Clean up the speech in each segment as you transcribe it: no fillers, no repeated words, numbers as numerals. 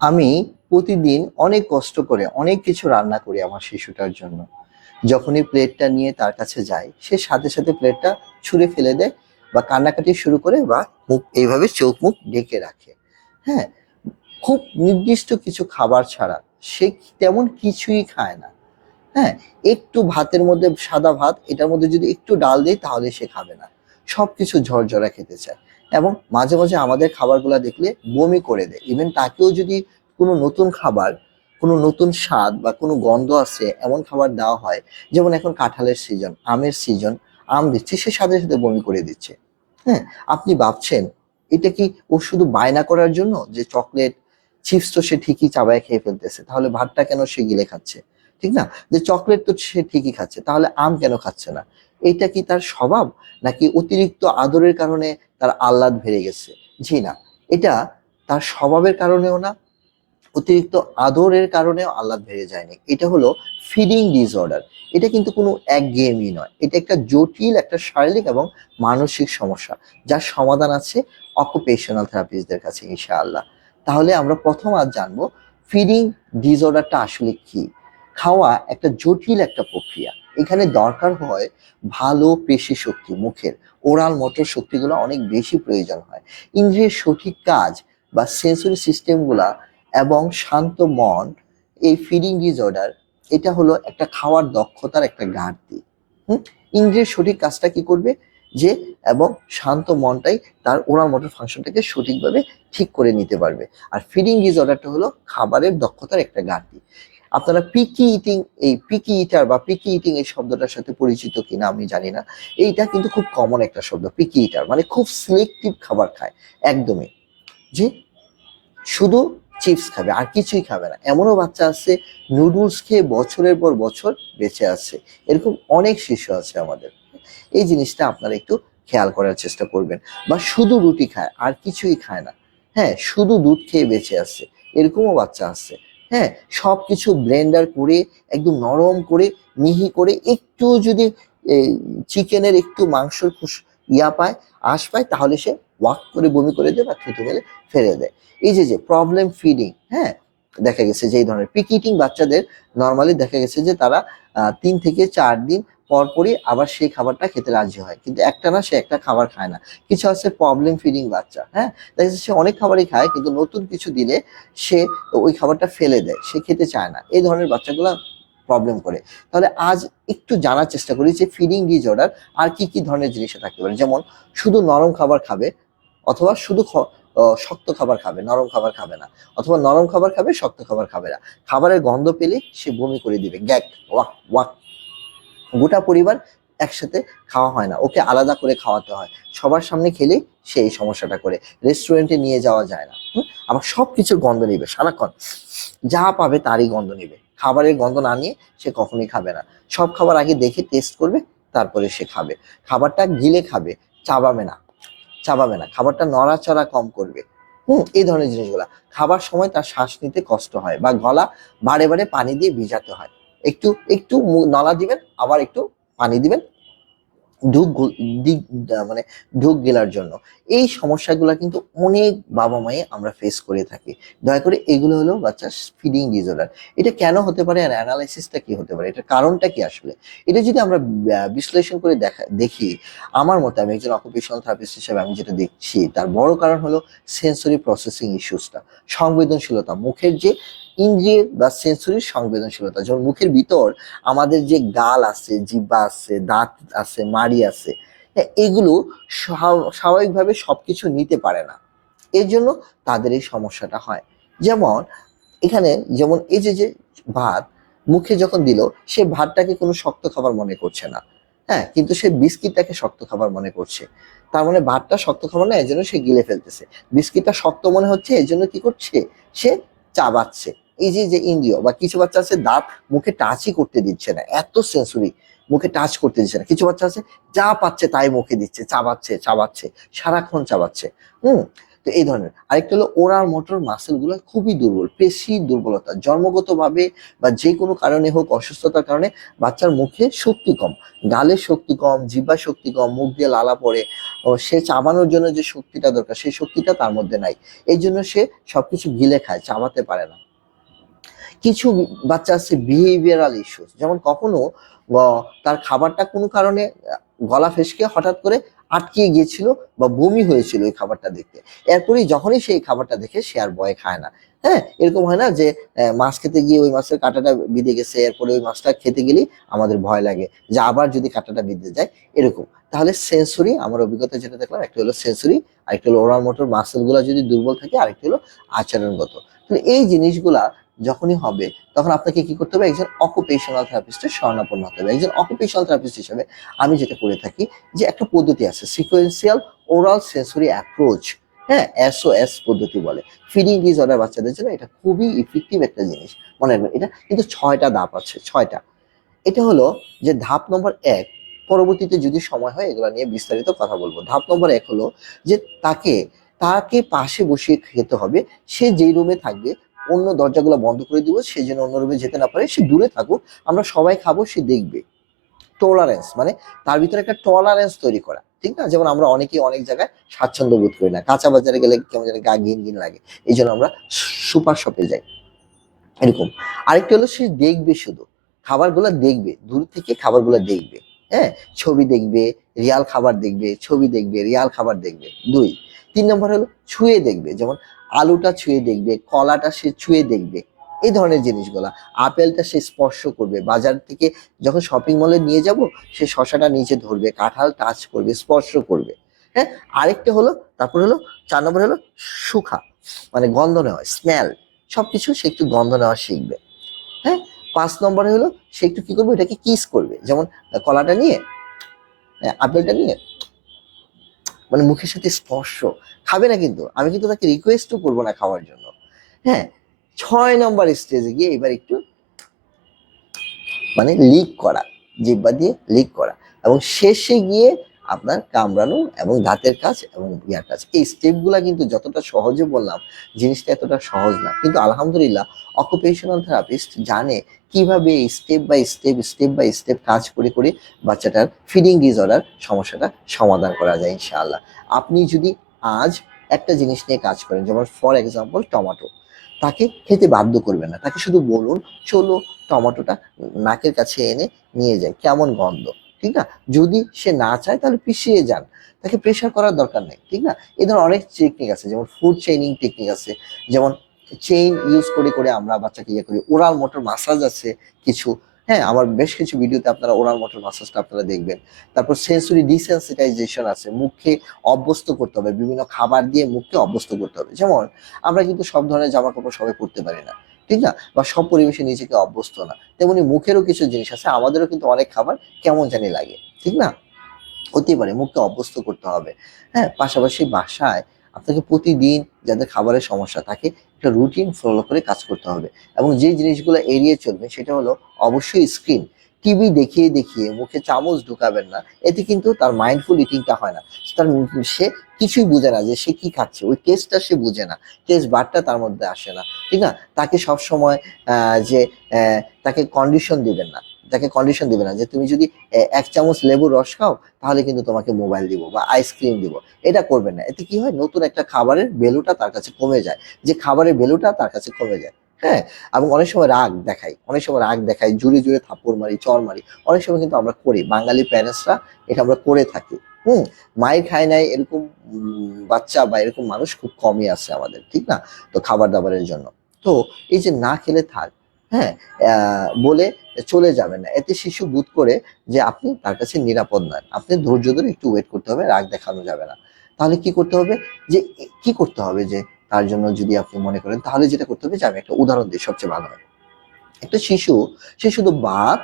আমি প্রতিদিন অনেক কষ্ট করে অনেক কিছু রান্না করি আমার শিশুটার জন্য। যখনই প্লেটটা নিয়ে তার কাছে যাই, সে সাথে সাথে প্লেটটা ছুঁড়ে ফেলে দেয় বা কান্নাকাটি শুরু করে বা মুখ এইভাবে চোখ মুখ ঢেকে রাখে। হ্যাঁ, খুব নির্দিষ্ট কিছু খাবার ছাড়া সে তেমন কিছুই খায় না। হ্যাঁ, একটু ভাতের মধ্যে সাদা ভাত, এটার মধ্যে যদি একটু ডাল দেই তাহলে সে খাবে না। সবকিছু ঝরঝরা খেতে চায় এবং মাঝে মাঝে আমাদের খাবারগুলা দেখলে বমি করে দেয়। ইভেন তাকেও যদি কোনো নতুন খাবার, কোনো নতুন স্বাদ বা কোনো গন্ধ আছে এমন খাবার দেওয়া হয়, যেমন এখন কাঁঠালের সিজন, আমের সিজন, আম দিচ্ছে, সে সাথে সাথে বমি করে দিচ্ছে। হ্যাঁ, আপনি ভাবছেন এটা কি ও শুধু বায়না করার জন্য, যে চকলেট চিপস তো সে ঠিকই চাবায় খেয়ে ফেলতেছে, তাহলে ভাতটা কেন সে গিলে খাচ্ছে? ঠিক না? যে চকলেট তো সে ঠিকই খাচ্ছে, তাহলে আম কেন খাচ্ছে না? এটা কি তার স্বভাব, নাকি অতিরিক্ত আদরের কারণে তার আহ্লাদ বেড়ে গেছে? জি না, এটা তার স্বভাবের কারণেও না, অতিরিক্ত আদরের কারণেও আহ্লাদ বেড়ে যায়নি। এটা হলো ফিডিং ডিসঅর্ডার। এটা কিন্তু কোনো একঘেয়েমি নয়, এটা একটা জটিল, একটা শারীরিক এবং মানসিক সমস্যা, যার সমাধান আছে অকুপেশনাল থেরাপিস্টদের কাছে ইনশাআল্লাহ। তাহলে আমরা প্রথম আজ জানবো ফিডিং ডিসঅর্ডারটা আসলে কি। খাওয়া একটা জটিল একটা প্রক্রিয়া। এখানে দরকার হয় ভালো পেশি শক্তি, মুখের ওরাল মোটর শক্তিগুলো অনেক বেশি প্রয়োজন হয়। ইন্দ্রিয়ের সঠিক কাজ বা সেন্সরি সিস্টেমগুলা এবং শান্ত মন। এই ফিডিং ডিসঅর্ডার, এটা হলো একটা খাওয়ার দক্ষতার একটা ঘাটতি। হুম, ইন্দ্রিয়ের সঠিক কাজটা কি করবে, যে এবং শান্ত মনটাই তার ওরাল মোটর ফাংশনটাকে সঠিকভাবে ঠিক করে নিতে পারবে। আর ফিডিং ডিসঅর্ডারটা হলো খাবারের দক্ষতার একটা ঘাটতি। আপনারা পিকি ইটিং, এই পিকি ইটার বা পিকি ইটিং এই শব্দটার সাথে পরিচিত কিনা আমি জানি না। এইটা কিন্তু খুব কমন একটা শব্দ, পিকি ইটার মানে খুব সিলেক্টিভ খাবার খায় একদমই, যে শুধু চিপস খাবে আর কিছুই খাবে না। এমনও বাচ্চা আছে নুডলস খেয়ে বছরের পর বছর বেঁচে আছে। এরকম অনেক শিশু আছে আমাদের। এই জিনিসটা আপনারা একটু খেয়াল করার চেষ্টা করবেন। বা শুধু রুটি খায় আর কিছুই খায় না। হ্যাঁ, শুধু দুধ খেয়ে বেঁচে আছে, এরকমও বাচ্চা আছে। হ্যাঁ, সবকিছু ব্লেন্ডার করে একদম নরম করে মিহি করে একটু যদি চিকেনের একটু মাংসর ইয়া পায়, আঁশ পায়, তাহলে সে ওয়াক করে বমি করে দেয় বা থুতু ফেলে ফেলে দেয়। এই যে যে প্রবলেম ফিডিং, হ্যাঁ, দেখা গেছে যে এই ধরনের পিক ইটিং বাচ্চাদের নর্মালি দেখা গেছে যে তারা 3 থেকে 4 দিন পর পরই আবার সেই খাবারটা খেতে রাজি হয়, কিন্তু একটা না, সে একটা খাবার খায় না। কিছু আছে প্রবলেম ফিডিং বাচ্চা, হ্যাঁ, দেখা যাচ্ছে সে অনেক খাবারই খায়, কিন্তু নতুন কিছু দিলে সে ওই খাবারটা ফেলে দেয়, সে খেতে চায় না। এই ধরনের বাচ্চাগুলো প্রবলেম করে। তাহলে আজ একটু জানার চেষ্টা করি যে ফিডিং ডিসঅর্ডার আর কি কি ধরনের জিনিসে থাকতে পারে। যেমন শুধু নরম খাবার খাবে, অথবা শুধু শক্ত খাবার খাবে, নরম খাবার খাবে না, অথবা নরম খাবার খাবে, শক্ত খাবার খাবে না। খাবারের গন্ধ পেলে সে বমি করে দিবে, গ্যাগ, ওয়াক ওয়াক। গোটা পরিবার একসাথে খাওয়া হয় না, ওকে আলাদা করে খাওয়াতে হয়। সবার সামনে খেলে সে এই সমস্যাটা করে। রেস্টুরেন্টে নিয়ে যাওয়া যায় না। আবার সবকিছুর গন্ধ নিবে সারাক্ষণ, যা পাবে তারই গন্ধ নিবে। খাবারের গন্ধ না নিয়ে সে কখনোই খাবে না। সব খাবার আগে দেখে টেস্ট করবে, তারপরে সে খাবে। খাবারটা গিলে খাবে, চাবাবে না। চাবাবে না, খাবারটা নড়াচড়া কম করবে। এই ধরনের জিনিসগুলা। খাবার সময় তার শ্বাস নিতে কষ্ট হয় বা গলা বারে বারে পানি দিয়ে ভিজাতে হয়। একটু একটু নলা দিবেন, আবার একটু পানি দিবেন, ঢুক দিক মানে ঢুক গেলার জন্য। এই সমস্যাগুলো কিন্তু অনেক বাবা মায়ে আমরা ফেস করে থাকি। দয়া করে, এগুলো হলো বাচ্চার ফিডিং ডিসঅর্ডার। এটা কেন হতে পারে আর অ্যানালাইসিসটা কি হতে পারে, এটার কারণটা কি আসলে? এটা যদি আমরা বিশ্লেষণ করে দেখি, আমার মতে, আমি একজন অকুপেশনাল থেরাপিস্ট হিসেবে আমি যেটা দেখছি, তার বড় কারণ হলো সেন্সরি প্রসেসিং ইস্যুসটা। সংবেদনশীলতা, মুখের যে ইন্দ্রিয়ের বা সেন্সরি সংবেদনশীলতা। যেমন মুখের ভিতর আমাদের যে গাল আছে, জিহ্বা আছে, দাঁত আছে, মাড়ি আছে, হ্যাঁ, এগুলো স্বাভাবিকভাবে সবকিছু নিতে পারে না। এর জন্য তাদের এই সমস্যাটা হয়। যেমন এখানে, যেমন এই যে যে ভাত মুখে যখন দিল, সে ভাতটাকে কোনো শক্ত খাবার মনে করছে না। হ্যাঁ, কিন্তু সে বিস্কিটটাকে শক্ত খাবার মনে করছে। তার মানে ভাতটা শক্ত খাবার না, এর জন্য সে গিলে ফেলতেছে। বিস্কিটটা শক্ত মনে হচ্ছে, এর জন্য কি করছে, সে চাবাচ্ছে। এই যে যে ইন্দ্রিয়, বা কিছু বাচ্চা আছে দাঁত মুখে টাচই করতে দিচ্ছে না, এত সেন্সরি, মুখে টাচ করতে দিচ্ছে না। কিছু বাচ্চা আছে যা পাচ্ছে তাই মুখে দিচ্ছে, চাবাচ্ছে চাবাচ্ছে, সারাক্ষণ চাবাচ্ছে। হুম তো তো এই ধরনের। আরেকটা হলো ওরাল মোটর মাসেল গুলো খুবই দুর্বল, পেশি দুর্বলতা, জন্মগতভাবে বা যে কোনো কারণে হোক, অসুস্থতার কারণে বাচ্চার মুখে শক্তি কম, গালে শক্তি কম, জিহ্বার শক্তি কম, মুখ দিয়ে লালা পড়ে, ও সে চাবানোর জন্য যে শক্তিটা দরকার সেই শক্তিটা তার মধ্যে নাই। এই জন্য সে সবকিছু গিলে খায়, চাবাতে পারে না। কিছু বাচ্চা আছে বিহেভিয়ারাল ইস্যুস, যেমন কখনো তার খাবারটা কোনো কারণে গলা ফেসকে হঠাৎ করে আটকে গিয়েছিল বা বমি হয়েছিল ওই খাবারটা দেখতে, এরপরেই যখনই সেই খাবারটা দেখে সে আর ভয় খায় না। হ্যাঁ, এরকম হয় না যে মাছ খেতে গিয়ে ওই মাছের কাঁটাটা বিঁধে গেছে, এরপরে ওই মাছটা খেতে গেলেই আমাদের ভয় লাগে যে আবার যদি কাঁটাটা বিঁধে যায়, এরকম। তাহলে সেন্সরি, আমার অভিজ্ঞতা যেটা দেখলাম, একটা হলো সেন্সরি, আরেকটা হলো ওরাল মোটর মাসেল গুলা যদি দুর্বল থাকে, আরেকটা হলো আচরণগত। তো এই জিনিসগুলা যখনই হবে তখন আপনাকে কি করতে হবে, একজন অকুপেশনাল থেরাপিস্টের শরণাপন্ন হতে হবে। একজন অকুপেশনাল থেরাপিস্ট হিসেবে আমি যেটা করে থাকি, যে একটা পদ্ধতি আছে সিকোয়েন্সিয়াল ওরাল সেন্সরি অ্যাপ্রোচ, হ্যাঁ, এসওএস পদ্ধতি বলে। ফিডিং ডিসঅর্ডার বাচ্চাদের জন্য এটা খুবই ইফেক্টিভ একটা জিনিস। মনে রাখবেন, এটা কিন্তু 6টা ধাপ আছে, 6টা। এটা হলো যে ধাপ নম্বর 1, পরবর্তীতে যদি সময় হয় এগুলো নিয়ে বিস্তারিত কথা বলবো। ধাপ নম্বর 1 হলো যে তাকে তাকে পাশে বসিয়ে খেতে হবে। সে যেই রুমে থাকবে অন্য দরজাগুলো বন্ধ করে দিব, সে যেন অন্য রুমে যেতে না পারে, সে দূরে থাকুক, আমরা সবাই খাবো, সে দেখবে। টলারেন্স মানে তার ভিতরে একটা টলারেন্স তৈরি করা, ঠিক না? যেমন আমরা অনেকেই অনেক জায়গায় স্বাচ্ছন্দ্য বোধ করি না, কাঁচা বাজারে গেলে কেমন যেন গা ঘিন ঘিন লাগে, এই জন্য আমরা সুপার শপে যাই, এরকম। আরেকটা হলো সে দেখবে, শুধু খাবারগুলো দেখবে, দূর থেকে খাবারগুলো দেখবে, হ্যাঁ, ছবি দেখবে, রিয়াল খাবার দেখবে, ছবি দেখবে, রিয়াল খাবার দেখবে। 2, 3 নম্বর হলো ছুঁয়ে দেখবে, যেমন আলুটা ছুঁয়ে দেখবে, কলাটা সে ছুঁয়ে দেখবে, এই ধরনের জিনিসগুলা। আপেলটা সে স্পর্শ করবে, বাজার থেকে যখন শপিং মলে নিয়ে যাব সে শসাটা নিচে ধরবে, কাঁঠাল টাচ করবে, স্পর্শ করবে। হ্যাঁ, আরেকটা হলো, তারপর হলো 4 নম্বর হলো সুখা, মানে গন্ধ নেওয়া, স্মেল, সবকিছু সে একটু গন্ধ নেওয়া শিখবে। হ্যাঁ, 5 নম্বরে হলো সে একটু কি করবে, এটাকে কিস করবে, যেমন কলাটা নিয়ে, আপেলটা নিয়ে, মানে মুখের সাথে স্পর্শ, খাবে না কিন্তু, আমি কিন্তু তাকে রিকোয়েস্টও করবো না খাওয়ার জন্য। হ্যাঁ, 6 নম্বর স্টেজে গিয়ে এবার একটু মানে লিক করা, জিহ্বা দিয়ে লিক করা, এবং শেষে গিয়ে আপনার কামড়ানো এবং দাঁতের কাজ এবং ইয়ার কাজ। এই স্টেপগুলা কিন্তু যতটা সহজে বললাম, জিনিসটা এতটা সহজ না, কিন্তু আলহামদুলিল্লাহ অকুপেশনাল থেরাপিস্ট জানে কিভাবে step by step, step by step কাজ করে করে বাচ্চাটার ফিডিং ডিসঅর্ডার সমস্যাটা সমাধান করা যায় ইনশাআল্লাহ। আপনি যদি আজ একটা জিনিস নিয়ে কাজ করেন, যেমন ফর এক্সাম্পল টমেটো, তাকে খেতে বাধ্য করবেন না, তাকে শুধু বলুন চলো টমেটোটা নাকের কাছে এনে নিয়ে যায়, কেমন গন্ধ, ঠিক না? যদি সে না চায় তাহলে পিছিয়ে যান, তাকে প্রেশার করার দরকার নেই, ঠিক না? এই ধরনের অনেক টেকনিক আছে, যেমন ফুড চেইনিং টেকনিক আছে, যেমন চেইন ইউজ করে করে আমরা বাচ্চাকে ইয়ে করি, ওরাল মোটর মাসাজ আছে কিছু। হ্যাঁ, আমার বেশ কিছু ভিডিওতে আপনারা ওরাল মোটর মাসাজটা আপনারা দেখবেন। তারপর সেন্সরি ডিসেন্সিটাইজেশন আছে, মুখে অভ্যস্ত করতে হবে, বিভিন্ন খাবার দিয়ে মুখকে অভ্যস্ত করতে হবে। যেমন আমরা কিন্তু সব ধরনের জামা কাপড় সবাই পরতে পারি না, ঠিক না? বা সব পরিবেশে নিজেকে অভ্যস্ত না, তেমনি মুখেরও কিছু জিনিস আছে, আমাদেরও কিন্তু অনেক খাবার কেমন জানি লাগে, ঠিক না? হতেই পারে, মুখকে অভ্যস্ত করতে হবে। হ্যাঁ, পাশাপাশি বাসায় আপনাকে প্রতিদিন যাদের খাবারের সমস্যা থাকে একটা রুটিন ফলো করে কাজ করতে হবে, এবং যে জিনিসগুলো এড়িয়ে চলবে সেটা হলো অবশ্যই স্ক্রিন। টিভি দেখিয়ে দেখিয়ে মুখে চামচ ঢুকাবেন না, এতে কিন্তু তার মাইন্ডফুল ইটিংটা হয় না। তার সে কিছুই বুঝে না যে সে কি খাচ্ছে, ওই টেস্টটা সে বুঝে না, টেস্ট বারটা তার মধ্যে আসে না, ঠিক না? তাকে সবসময় যে তাকে কন্ডিশন দিবেন না, তাকে কন্ডিশন দিবে না যে তুমি যদি 1 চামচ লেবুর রস খাও তাহলে কিন্তু তোমাকে মোবাইল দিব বা আইসক্রিম দিব, এটা করবেন না। এতে কি হয়, নতুন একটা খাবারের ভ্যালুটা তার কাছে কমে যায়, যে খাবারের ভ্যালুটা তার কাছে কমে যায়। হ্যাঁ, এবং অনেক সময় রাগ দেখাই, অনেক সময় রাগ দেখাই, জুড়ে জুড়ে থাপ্পড় মারি, চর মারি, অনেক সময় কিন্তু আমরা করি, বাঙালি প্যারেন্টসরা এটা আমরা করে থাকি। হুম, মায়ের খায় নাই এরকম বাচ্চা বা এরকম মানুষ খুব কমই আছে আমাদের, ঠিক না? তো খাবার দাবারের জন্য, তো এই যে না খেলে থাক, হ্যাঁ, বলে চলে যাবেন না, এতে শিশু বোধ করে যে আপনি তার কাছে নিরাপদ নয়। আপনি ধৈর্য ধরে একটু ওয়েট করতে হবে, রাগ দেখানো যাবে না। তাহলে কি করতে হবে, যে কি করতে হবে, যে তার জন্য যদি আপনি মনে করেন, তাহলে যেটা করতে হবে, যে আমি একটা উদাহরণ দিই সবচেয়ে ভালো হয়। একটা শিশু, সে শুধু ভাত,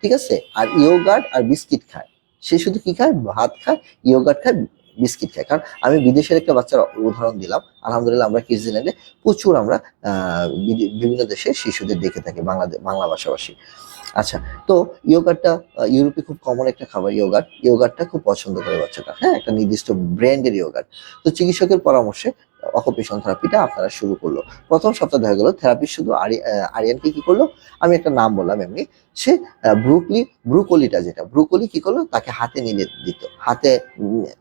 ঠিক আছে, আর ইয়োগার্ট আর বিস্কিট খায়। সে শুধু কি খায়, ভাত খায়, ইয়োগার্ট খায়, বিস্কিট খায়। কারণ আমি বিদেশের একটা বাচ্চার উদাহরণ দিলাম, আলহামদুলিল্লাহ আমরা কিডসল্যান্ডে প্রচুর আমরা বিভিন্ন দেশে শিশুদের দেখে থাকি, বাংলা ভাষাভাষী। আচ্ছা, তো ইয়োগার্টটা ইউরোপে খুব কমন একটা খাবার, ইয়োগার্টটা খুব পছন্দ করে বাচ্চাটা, হ্যাঁ, একটা নির্দিষ্ট ব্র্যান্ডের ইয়োগার্ট। তো চিকিৎসকের পরামর্শে অকুপেশন থেরাপিটা আপনারা শুরু করলো। প্রথম সপ্তাহ দেখা গেল থেরাপি শুধু আরিয়ানকে কি করলো, আমি একটা নাম বললাম এমনি, সে ব্রুকলিটা, যেটা ব্রুকলি কি করলো, তাকে হাতে নিয়ে দিত, হাতে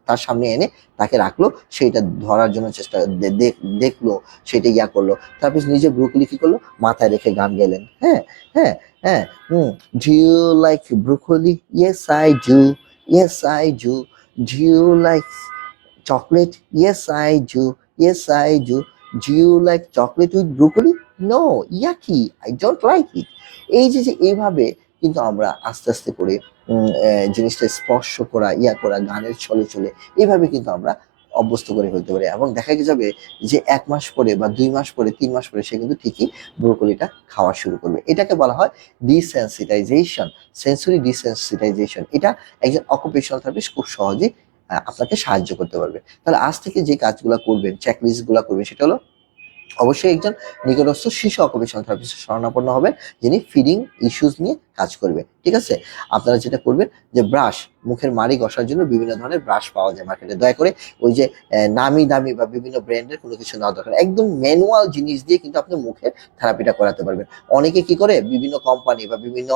তার সামনে এনে তাকে রাখলো, সেইটা ধরার জন্য চেষ্টা দেখলো, সেটা ইয়া করলো। তারপর নিজে ব্রুকলি কি করলো, মাথায় রেখে গান গেলেন। হ্যাঁ, হ্যাঁ, হ্যাঁ, do you like broccoli, yes I do, yes I do, do you like chocolate, yes I do, yes I do, do you like chocolate with broccoli, no, yucky, I don't like it. এই যে এইভাবে কিন্তু আমরা আস্তে আস্তে করে জিনিসটা স্পর্শ করা, ইয়া করা, গানের ছলে চলে এইভাবে কিন্তু আমরা অভ্যস্ত করে ফেলতে পারি, এবং দেখা যাবে যে 1 মাস পরে বা 2 মাস পরে, 3 মাস পরে সে কিন্তু ঠিকই ব্রোকলিটা খাওয়া শুরু করবে। এটাকে বলা হয় ডিসেন্সিটাইজেশন, সেন্সরি ডিসেন্সিটাইজেশন। এটা একজন অকুপেশনাল থেরাপিস্ট খুব সহজেই আপনাকে সাহায্য করতে পারবে। তাহলে আজ থেকে যে কাজগুলো করবেন, চেকলিস্ট গুলা করবেন, সেটা হলো অবশ্যই একজন নিকটস্থ শিশু অকুপেশনাল থেরাপিস্টের শরণাপন্ন হবেন, যিনি ফিডিং ইস্যুস নিয়ে কাজ করবে। ঠিক আছে? আপনারা যেটা করবেন যে ব্রাশ, মুখের মাড়ি ঘষার জন্য বিভিন্ন ধরনের ব্রাশ পাওয়া যায় মার্কেটে। দয়া করে ওই যে নামি দামি বা বিভিন্ন ব্র্যান্ডের কোনো কিছু নেওয়া দরকার, একদম ম্যানুয়াল জিনিস দিয়ে কিন্তু আপনি মুখের থেরাপিটা করাতে পারবেন। অনেকে কি করে, বিভিন্ন কোম্পানি বা বিভিন্ন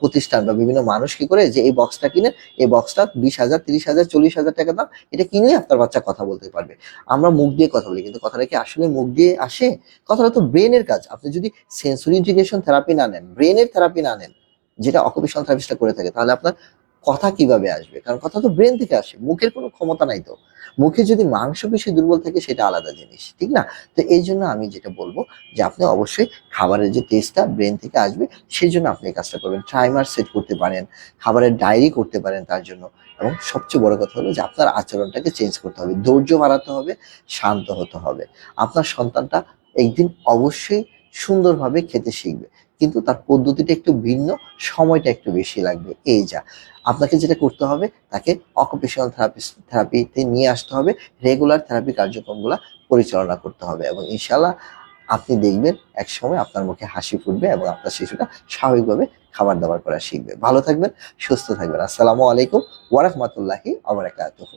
প্রতিষ্ঠান বা বিভিন্ন মানুষ কি করে, যে এই বক্সটা কিনে, এই বক্সটা 20,000, 30,000, 40,000 টাকা দাম, এটা কিনলে আপনার বাচ্চা কথা বলতে পারবে। আমরা মুখ দিয়ে কথা বলি, কিন্তু কথাটা কি আসলে মুখ দিয়ে আসে? কথাটা তো ব্রেনের কাজ। আপনি যদি সেন্সরি ইন্টিগ্রেশন থেরাপি না নেন, ব্রেনের থেরাপি না নেন, যেটা অকুপেশনাল থেরাপিস্টরা করে থাকে, তাহলে আপনার কথা কিভাবে আসবে? কারণ কথা তো ব্রেন থেকে আসে, মুখের কোনো ক্ষমতা নাই তো। মুখে যদি মাংসপেশি দুর্বল থাকে সেটা আলাদা জিনিস, ঠিক না? তো এই জন্য আমি যেটা বলবো যে আপনি অবশ্যই খাবারের যে টেস্টটা ব্রেন থেকে আসবে, সেই জন্য আপনি এই কাজটা করবেন। টাইমার সেট করতে পারেন, খাবারের ডায়েরি করতে পারেন তার জন্য। এবং সবচেয়ে বড় কথা হলো যে আপনার আচরণটাকে চেঞ্জ করতে হবে, ধৈর্য বাড়াতে হবে, শান্ত হতে হবে। আপনার সন্তানটা একদিন অবশ্যই সুন্দরভাবে খেতে শিখবে, কিন্তু তার পদ্ধতিটা একটু ভিন্ন, সময়টা একটু বেশি লাগবে, এই যা। আপনাকে যেটা করতে হবে, তাকে অকুপেশনাল থেরাপিতে নিয়ে আসতে হবে, রেগুলার থেরাপি কার্যক্রমগুলো পরিচালনা করতে হবে, এবং ইনশাল্লাহ আপনি দেখবেন একসময় আপনার মুখে হাসি ফুটবে এবং আপনার শিশুটা স্বাভাবিকভাবে খাবার দাবার করা শিখবে। ভালো থাকবেন, সুস্থ থাকবেন। আসসালামু আলাইকুম ওয়া রাহমাতুল্লাহি ওয়া বারাকাতুহু।